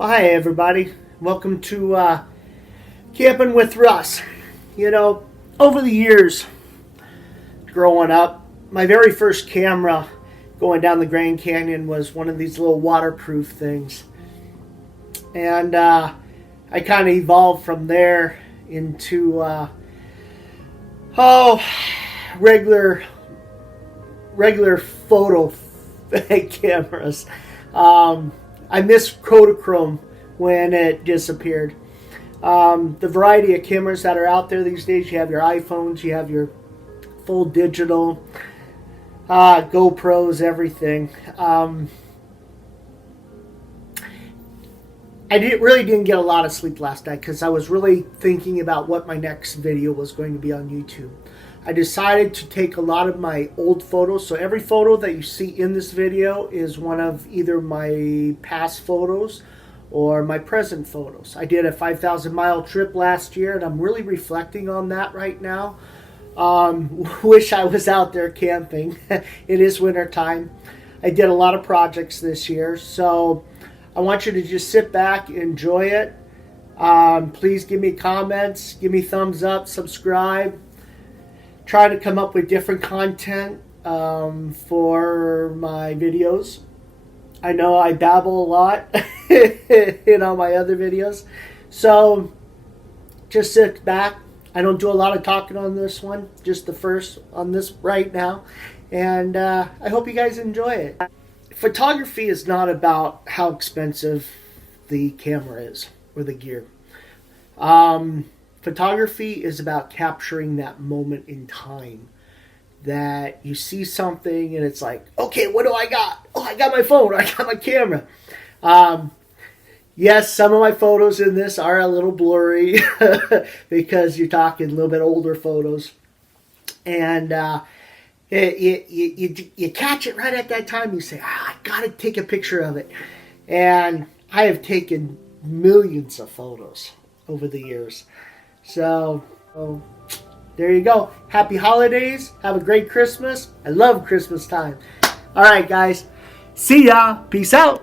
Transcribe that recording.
Well, hi everybody. Welcome to Camping with Russ. You know, over the years growing up, my very first camera going down the Grand Canyon was one of these little waterproof things. And I kind of evolved from there into regular photo cameras. I miss Kodachrome when it disappeared. The variety of cameras that are out there these days, you have your iPhones, you have your full digital, GoPros, everything. I really didn't get a lot of sleep last night because I was really thinking about what my next video was going to be on YouTube. I decided to take a lot of my old photos. So every photo that you see in this video is one of either my past photos or my present photos. I did a 5,000 mile trip last year and I'm really reflecting on that right now. Wish I was out there camping. It is winter time. I did a lot of projects this year, so I want you to just sit back, enjoy it. Please give me comments, give me thumbs up, subscribe. Try to come up with different content for my videos. I know I babble a lot in all my other videos. So just sit back. I don't do a lot of talking on this one, just the first on this right now. And I hope you guys enjoy it. Photography is not about how expensive the camera is or the gear. Photography is about capturing that moment in time that you see something and it's like, okay, what do I got? Oh, I got my phone. I got my camera. Yes, some of my photos in this are a little blurry because you're talking a little bit older photos. And you catch it right at that time. You say, I got to take a picture of it. And I have taken millions of photos over the years. So, there you go. Happy holidays. Have a great Christmas. I love Christmas time. All right, guys. See ya. Peace out.